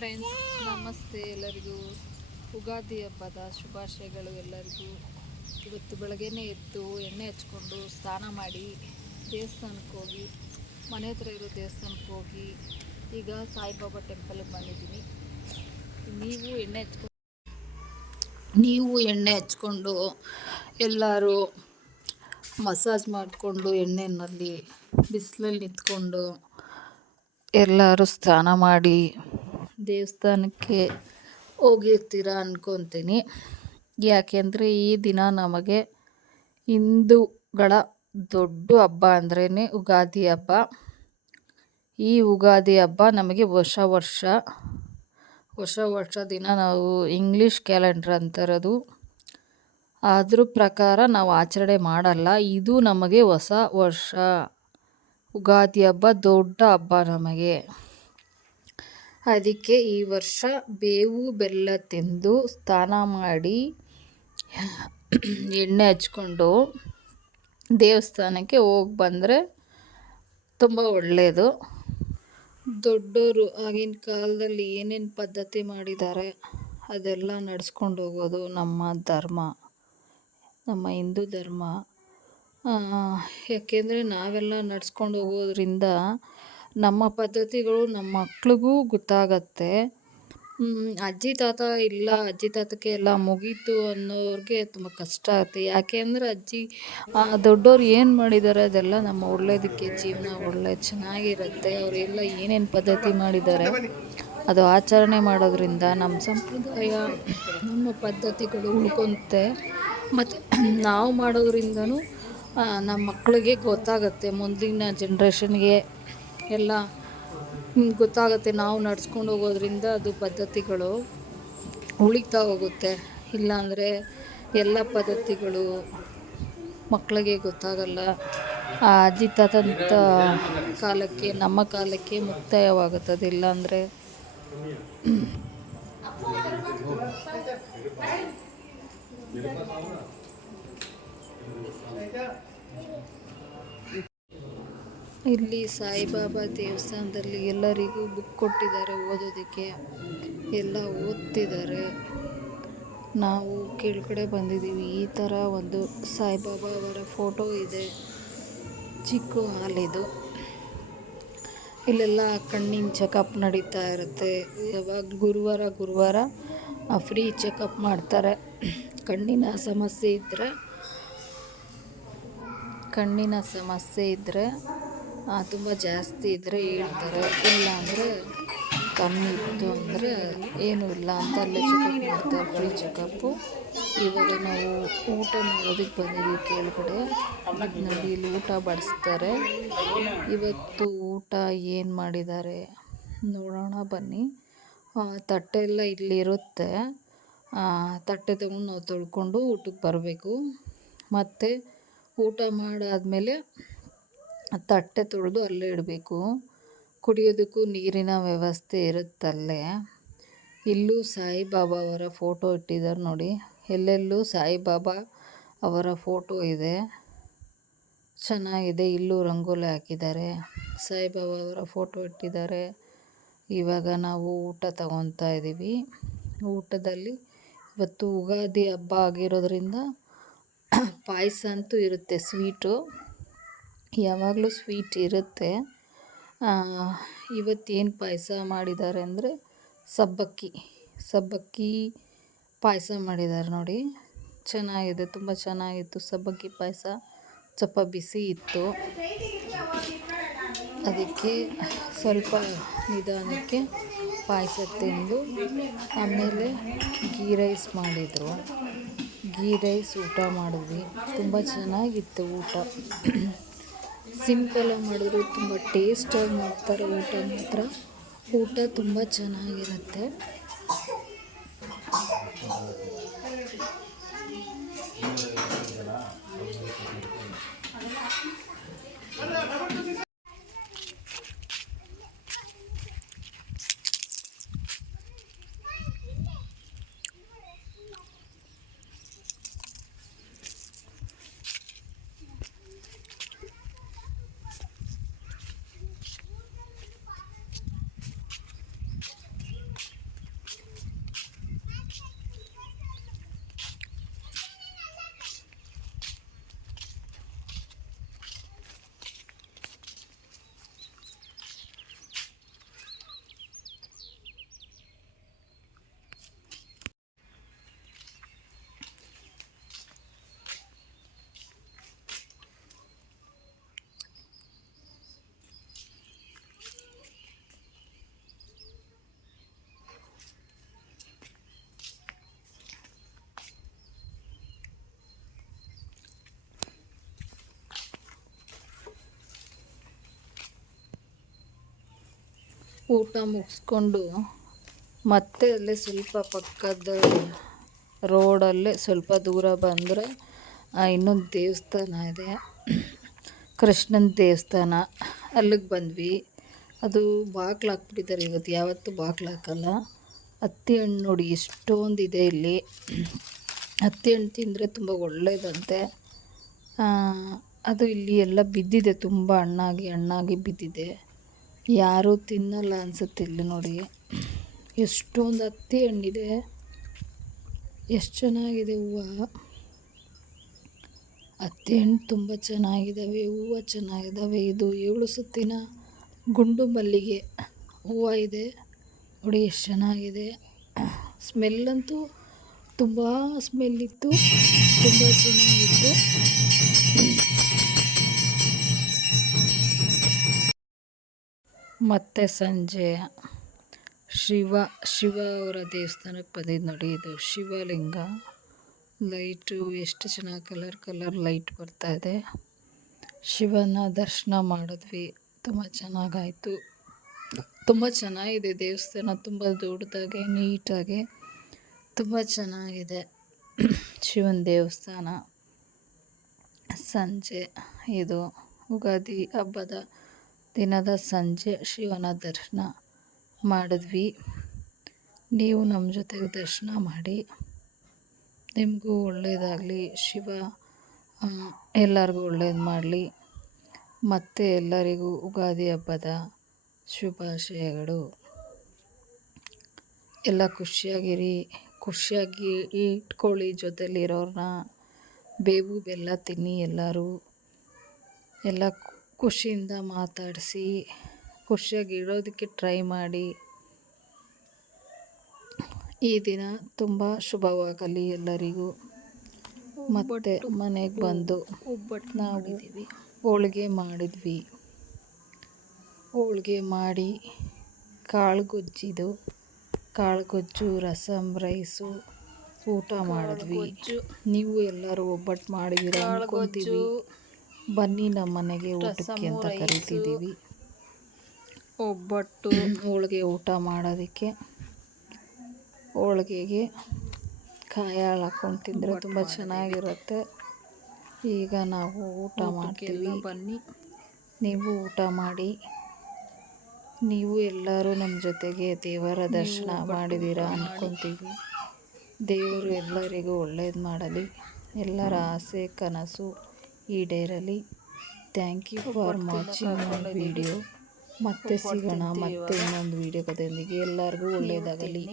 Friends, ನಮಸ್ತೆ ಎಲ್ಲರಿಗೂ. ಯುಗಾದಿ ಹಬ್ಬದ ಶುಭಾಶಯಗಳು ಎಲ್ಲರಿಗೂ. ಇವತ್ತು ಬೆಳಗ್ಗೆನೇ ಎದ್ದು ಎಣ್ಣೆ ಹಚ್ಕೊಂಡು ಸ್ನಾನ ಮಾಡಿ ದೇವಸ್ಥಾನಕ್ಕೆ ಹೋಗಿ, ಮನೆ ಹತ್ರ ಇರೋ ದೇವಸ್ಥಾನಕ್ಕೆ ಹೋಗಿ ಈಗ ಸಾಯಿಬಾಬಾ ಟೆಂಪಲ್ಗೆ ಬಂದಿದ್ದೀನಿ. ನೀವು ಎಣ್ಣೆ ಹಚ್ಕೊಂಡು ಎಲ್ಲರೂ ಮಸಾಜ್ ಮಾಡಿಕೊಂಡು ಎಣ್ಣೆಯಲ್ಲಿ ಬಿಸಿಲಲ್ಲಿ ನಿಂತ್ಕೊಂಡು ಎಲ್ಲರೂ ಸ್ನಾನ ಮಾಡಿ ದೇವಸ್ಥಾನಕ್ಕೆ ಹೋಗಿರ್ತೀರ ಅಂದ್ಕೊತೀನಿ. ಯಾಕೆಂದರೆ ಈ ದಿನ ನಮಗೆ ಹಿಂದೂಗಳ ದೊಡ್ಡ ಹಬ್ಬ ಅಂದ್ರೇ ಯುಗಾದಿ ಹಬ್ಬ. ಈ ಯುಗಾದಿ ಹಬ್ಬ ನಮಗೆ ಹೊಸ ವರ್ಷ ದಿನ ನಾವು ಇಂಗ್ಲೀಷ್ ಕ್ಯಾಲೆಂಡರ್ ಅಂತಾರದು, ಅದ್ರ ಪ್ರಕಾರ ನಾವು ಆಚರಣೆ ಮಾಡಲ್ಲ. ಇದು ನಮಗೆ ಹೊಸ ವರ್ಷ. ಯುಗಾದಿ ಹಬ್ಬ ದೊಡ್ಡ ಹಬ್ಬ ನಮಗೆ. ಅದಕ್ಕೆ ಈ ವರ್ಷ ಬೇವು ಬೆಲ್ಲ ತಿಂದು ಸ್ನಾನ ಮಾಡಿ ಎಣ್ಣೆ ಹಚ್ಕೊಂಡು ದೇವಸ್ಥಾನಕ್ಕೆ ಹೋಗಿ ಬಂದರೆ ತುಂಬ ಒಳ್ಳೆಯದು. ದೊಡ್ಡೋರು ಆಗಿನ ಕಾಲದಲ್ಲಿ ಏನೇನು ಪದ್ಧತಿ ಮಾಡಿದ್ದಾರೆ ಅದೆಲ್ಲ ನಡೆಸ್ಕೊಂಡು ಹೋಗೋದು ನಮ್ಮ ಧರ್ಮ, ನಮ್ಮ ಹಿಂದೂ ಧರ್ಮ. ಯಾಕೆಂದರೆ ನಾವೆಲ್ಲ ನಡ್ಸ್ಕೊಂಡು ಹೋಗೋದ್ರಿಂದ ನಮ್ಮ ಪದ್ಧತಿಗಳು ನಮ್ಮ ಮಕ್ಳಿಗೂ ಗೊತ್ತಾಗತ್ತೆ. ಅಜ್ಜಿ ತಾತಕ್ಕೆ ಎಲ್ಲ ಮುಗೀತು ಅನ್ನೋರಿಗೆ ತುಂಬ ಕಷ್ಟ ಆಗುತ್ತೆ. ಯಾಕೆಂದರೆ ದೊಡ್ಡೋರು ಏನು ಮಾಡಿದ್ದಾರೆ ಅದೆಲ್ಲ ನಮ್ಮ ಒಳ್ಳೇದಕ್ಕೆ, ಜೀವನ ಚೆನ್ನಾಗಿರುತ್ತೆ. ಅವರೆಲ್ಲ ಏನೇನು ಪದ್ಧತಿ ಮಾಡಿದ್ದಾರೆ ಅದು ಆಚರಣೆ ಮಾಡೋದ್ರಿಂದ ನಮ್ಮ ಸಂಪ್ರದಾಯ, ನಮ್ಮ ಪದ್ಧತಿಗಳು ಉಳ್ಕೊಳುತ್ತೆ. ಮತ್ತು ನಾವು ಮಾಡೋದ್ರಿಂದನೂ ನಮ್ಮ ಮಕ್ಕಳಿಗೆ ಗೊತ್ತಾಗುತ್ತೆ, ಮುಂದಿನ ಜನ್ರೇಷನ್ಗೆ ಎಲ್ಲ ಗೊತ್ತಾಗುತ್ತೆ. ನಾವು ನಡ್ಸ್ಕೊಂಡು ಹೋಗೋದ್ರಿಂದ ಅದು ಪದ್ಧತಿಗಳು ಉಳಿತಾ ಹೋಗುತ್ತೆ. ಇಲ್ಲಾಂದರೆ ಎಲ್ಲ ಪದ್ಧತಿಗಳು ಮಕ್ಕಳಿಗೆ ಗೊತ್ತಾಗಲ್ಲ. ಅಜ್ಜಿ ತಾತಂಥ ಕಾಲಕ್ಕೆ, ನಮ್ಮ ಕಾಲಕ್ಕೆ ಮುಕ್ತಾಯವಾಗುತ್ತದೆ. ಇಲ್ಲಾಂದರೆ ಇಲ್ಲಿ ಸಾಯಿಬಾಬಾ ದೇವಸ್ಥಾನದಲ್ಲಿ ಎಲ್ಲರಿಗೂ ಬುಕ್ ಕೊಟ್ಟಿದ್ದಾರೆ ಓದೋದಕ್ಕೆ, ಎಲ್ಲ ಓದ್ತಿದ್ದಾರೆ. ನಾವು ಕೆಳಗಡೆ ಬಂದಿದ್ದೀವಿ. ಈ ಥರ ಒಂದು ಸಾಯಿಬಾಬಾ ಅವರ ಫೋಟೋ ಇದೆ, ಚಿಕ್ಕ ಹಾಲಿದು. ಇಲ್ಲೆಲ್ಲ ಕಣ್ಣಿನ ಚೆಕಪ್ ನಡೀತಾ ಇರುತ್ತೆ. ಯಾವಾಗ ಗುರುವಾರ ಫ್ರೀ ಚೆಕಪ್ ಮಾಡ್ತಾರೆ. ಕಣ್ಣಿನ ಸಮಸ್ಯೆ ಇದ್ದರೆ ತುಂಬ ಜಾಸ್ತಿ ಇದ್ದರೆ ಹೇಳ್ತಾರೆ. ಇಲ್ಲ ಅಂದರೆ ಕಮ್ಮಿತ್ತು ಅಂದರೆ ಏನೂ ಇಲ್ಲ ಅಂತ ಅಲ್ಲೇ ಚೆಕಪ್ ಮಾಡ್ತಾರೆ, ಫ್ರೀ ಚೆಕಪ್ಪು. ಇವಾಗ ನಾವು ಊಟ ಮಾಡೋದಕ್ಕೆ ಬಂದಿದ್ದೀವಿ ಕೆಳಗಡೆ. ನೋಡಿ, ಇಲ್ಲಿ ಊಟ ಬಡಿಸ್ತಾರೆ. ಇವತ್ತು ಊಟ ಏನು ಮಾಡಿದ್ದಾರೆ ನೋಡೋಣ ಬನ್ನಿ. ತಟ್ಟೆಲ್ಲ ಇಲ್ಲಿರುತ್ತೆ. ತಟ್ಟೆ ತಗೊಂಡು ನಾವು ತೊಳ್ಕೊಂಡು ಊಟಕ್ಕೆ ಬರಬೇಕು. ಮತ್ತು ಊಟ ಮಾಡಾದಮೇಲೆ ತಟ್ಟೆ ತೊಳೆದು ಅಲ್ಲೇ ಇಡಬೇಕು. ಕುಡಿಯೋದಕ್ಕೂ ನೀರಿನ ವ್ಯವಸ್ಥೆ ಇರುತ್ತಲ್ಲೇ. ಇಲ್ಲೂ ಸಾಯಿಬಾಬಾ ಅವರ ಫೋಟೋ ಇಟ್ಟಿದ್ದಾರೆ ನೋಡಿ. ಎಲ್ಲೆಲ್ಲೂ ಸಾಯಿಬಾಬಾ ಅವರ ಫೋಟೋ ಇದೆ, ಚೆನ್ನಾಗಿದೆ. ಇಲ್ಲೂ ರಂಗೋಲಿ ಹಾಕಿದ್ದಾರೆ, ಸಾಯಿಬಾಬಾ ಅವರ ಫೋಟೋ ಇಟ್ಟಿದ್ದಾರೆ. ಇವಾಗ ನಾವು ಊಟ ತಗೊತಾ ಇದ್ದೀವಿ. ಊಟದಲ್ಲಿ ಇವತ್ತು ಯುಗಾದಿ ಹಬ್ಬ ಆಗಿರೋದ್ರಿಂದ ಪಾಯಸ ಅಂತೂ ಇರುತ್ತೆ, ಸ್ವೀಟು ಯಾವಾಗಲೂ ಸ್ವೀಟ್ ಇರುತ್ತೆ. ಇವತ್ತೇನು ಪಾಯಸ ಮಾಡಿದ್ದಾರೆ ಅಂದರೆ ಸಬ್ಬಕ್ಕಿ ಪಾಯಸ ಮಾಡಿದ್ದಾರೆ ನೋಡಿ. ಚೆನ್ನಾಗಿದೆ, ತುಂಬ ಚೆನ್ನಾಗಿತ್ತು ಸಬ್ಬಕ್ಕಿ ಪಾಯಸ. ಸ್ವಲ್ಪ ಬಿಸಿ ಇತ್ತು, ಅದಕ್ಕೆ ಸ್ವಲ್ಪ ನಿಧಾನಕ್ಕೆ ಪಾಯಸ ತಿಂದು ಆಮೇಲೆ ಗೀ ರೈಸ್ ಮಾಡಿದರು. ಗೀ ರೈಸ್ ಊಟ ಮಾಡಿದ್ವಿ. ತುಂಬ ಚೆನ್ನಾಗಿತ್ತು ಊಟ. ಸಿಂಪಲಾಗಿ ಮಾಡಿದ್ರು ತುಂಬ ಟೇಸ್ಟಾಗಿ ಮಾಡ್ತಾರೆ. ಊಟ ತುಂಬ ಚೆನ್ನಾಗಿರುತ್ತೆ. ಊಟ ಮುಗಿಸ್ಕೊಂಡು ಮತ್ತೆ ಅಲ್ಲೇ ಸ್ವಲ್ಪ ಪಕ್ಕದ ರೋಡಲ್ಲೇ ಸ್ವಲ್ಪ ದೂರ ಬಂದರೆ ಇನ್ನೊಂದು ದೇವಸ್ಥಾನ ಇದೆ, ಕೃಷ್ಣನ ದೇವಸ್ಥಾನ. ಅಲ್ಲಿಗೆ ಬಂದ್ವಿ. ಅದು ಬಾಗ್ಲು ಹಾಕ್ಬಿಟ್ಟಿದ್ದಾರೆ ಇವತ್ತು, ಯಾವತ್ತೂ ಬಾಗ್ಲು ಹಾಕಲ್ಲ. ಹತ್ತಿ ಹಣ್ಣು ನೋಡಿ ಎಷ್ಟೊಂದಿದೆ ಇಲ್ಲಿ. ಹತ್ತಿ ಹಣ್ಣು ತಿಂದರೆ ತುಂಬ ಒಳ್ಳೆಯದಂತೆ. ಅದು ಇಲ್ಲಿ ಎಲ್ಲ ಬಿದ್ದಿದೆ, ತುಂಬ ಹಣ್ಣಾಗಿ ಬಿದ್ದಿದೆ. ಯಾರೂ ತಿನ್ನಲ್ಲ ಅನಿಸುತ್ತೆ. ಇಲ್ಲಿ ನೋಡಿ ಎಷ್ಟೊಂದು ಹತ್ತಿ ಹಣ್ಣಿದೆ, ಎಷ್ಟು ಚೆನ್ನಾಗಿದೆ ಹೂವು. ಹತ್ತಿ ಹಣ್ಣು ತುಂಬ ಚೆನ್ನಾಗಿದ್ದಾವೆ, ಹೂವು ಚೆನ್ನಾಗಿದ್ದಾವೆ. ಇದು 7 ಸುತ್ತಿನ ಗುಂಡು ಮಲ್ಲಿಗೆ ಹೂವು ಇದೆ ನೋಡಿ, ಎಷ್ಟು ಚೆನ್ನಾಗಿದೆ. ಸ್ಮೆಲ್ಲಂತೂ ತುಂಬ ಸ್ಮೆಲ್ಲಿತ್ತು, ತುಂಬ ಚೆನ್ನಾಗಿತ್ತು. ಮತ್ತು ಸಂಜೆ ಶಿವ ಅವರ ದೇವಸ್ಥಾನಕ್ಕೆ ಬಂದಿದ್ದು ನೋಡಿ. ಇದು ಶಿವಲಿಂಗ. ಲೈಟು ಎಷ್ಟು ಚೆನ್ನಾಗಿ ಕಲರ್ ಲೈಟ್ ಬರ್ತಾ ಇದೆ. ಶಿವನ ದರ್ಶನ ಮಾಡಿದ್ವಿ, ತುಂಬ ಚೆನ್ನಾಗಾಯಿತು. ತುಂಬ ಚೆನ್ನಾಗಿದೆ ದೇವಸ್ಥಾನ, ತುಂಬ ದೊಡ್ಡದಾಗೆ ನೀಟಾಗಿ ತುಂಬ ಚೆನ್ನಾಗಿದೆ ಶಿವನ ದೇವಸ್ಥಾನ. ಸಂಜೆ ಇದು ಯುಗಾದಿ ಹಬ್ಬದ ದಿನದ ಸಂಜೆ ಶಿವನ ದರ್ಶನ ಮಾಡಿದ್ವಿ. ನೀವು ನಮ್ಮ ಜೊತೆಗೆ ದರ್ಶನ ಮಾಡಿ, ನಿಮಗೂ ಒಳ್ಳೆಯದಾಗಲಿ. ಶಿವ ಎಲ್ಲರಿಗೂ ಒಳ್ಳೇದು ಮಾಡಲಿ. ಮತ್ತು ಎಲ್ಲರಿಗೂ ಯುಗಾದಿ ಹಬ್ಬದ ಶುಭಾಶಯಗಳು. ಎಲ್ಲ ಖುಷಿಯಾಗಿ ಇಟ್ಕೊಳ್ಳಿ. ಜೊತೆಲಿರೋರನ್ನ ಬೇವು ಬೆಲ್ಲ ತಿನ್ನಿ. ಎಲ್ಲರೂ ಎಲ್ಲ ಖುಷಿಯಿಂದ ಮಾತಾಡಿಸಿ, ಖುಷಿಯಾಗಿ ಇರೋದಕ್ಕೆ ಟ್ರೈ ಮಾಡಿ. ಈ ದಿನ ತುಂಬ ಶುಭವಾಗಲಿ ಎಲ್ಲರಿಗೂ. ಮತ್ತು ಮನೆಗೆ ಬಂದು ನಾವು ಹೋಳಿಗೆ ಮಾಡಿದ್ವಿ. ಹೋಳಿಗೆ ಮಾಡಿ ಕಾಳುಗೊಜ್ಜು, ರಸಮ್, ರೈಸು ಊಟ ಮಾಡಿದ್ವಿ. ನೀವು ಎಲ್ಲರೂ ಒಬ್ಬಟ್ಟು ಮಾಡಿದ್ದೀರಾ ಅನ್ಕೊತೀವಿ. ಬನ್ನಿ ನಮ್ಮ ಮನೆಗೆ ಊಟಕ್ಕೆ ಅಂತ ಕರಿತಿದ್ದೀವಿ. ಒಬ್ಬಟ್ಟು ಹೋಳಿಗೆ ಊಟ ಮಾಡೋದಕ್ಕೆ. ಹೋಳಿಗೆಗೆ ಕಾಯಿ ಹಾಲು ಹಾಕ್ಕೊಂಡು ತಿಂದರೆ ತುಂಬ ಚೆನ್ನಾಗಿರುತ್ತೆ. ಈಗ ನಾವು ಊಟ ಮಾಡ್ತೀವಿ, ಬನ್ನಿ ನೀವು ಊಟ ಮಾಡಿ. ನೀವು ಎಲ್ಲರೂ ನಮ್ಮ ಜೊತೆಗೆ ದೇವರ ದರ್ಶನ ಮಾಡಿದ್ದೀರಾ ಅಂದ್ಕೊತೀವಿ. ದೇವರು ಎಲ್ಲರಿಗೂ ಒಳ್ಳೇದು ಮಾಡಲಿ, ಎಲ್ಲರ ಆಸೆ ಕನಸು ಈಡೇರಲಿ. Thank you for watching my video. ಮತ್ತೆ ಸಿಗೋಣ, ಮತ್ತೆ ಇನ್ನೊಂದು ವಿಡಿಯೋದೊಂದಿಗೆ. ಎಲ್ಲರಿಗೂ ಒಳ್ಳೆಯದಾಗಲಿ.